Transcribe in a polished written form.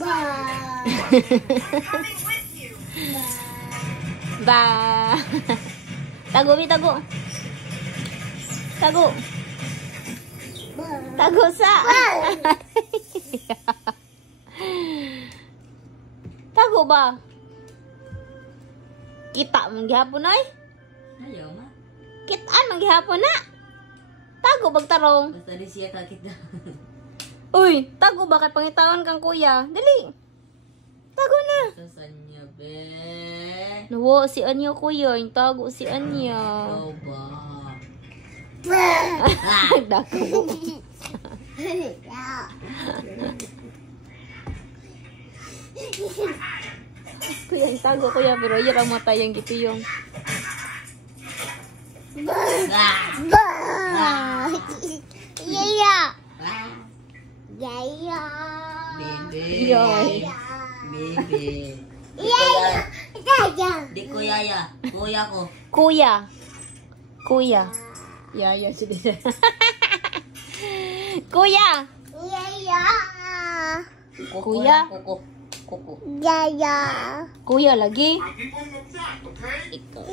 Ba. Tago, bi, tago. Tago. Tago sa. Tago ba? Kita mong gihapon ay? Ayaw ma. Kitaan mong gihapon na. Tago bag tarong. Basta di siya kakita. Uy, tago ba kay pangitaon kang kuya? Dali. Tago na. Sasan niya, be. Nawo si Anya kuya, yung tago si Anya. Ikaw ba? Dako. Kuya, yung tago kuya, pero yung mata yung gitu yung. Yaya. Bebe. Yoy. Bebe. Yaya. Di ko yaya. Kuya ko. Kuya. Kuya. Ya, sige. Kuya. Yaya. Kuya. Kuko. Kuko. Yaya. Kuya lagi. Ikaw.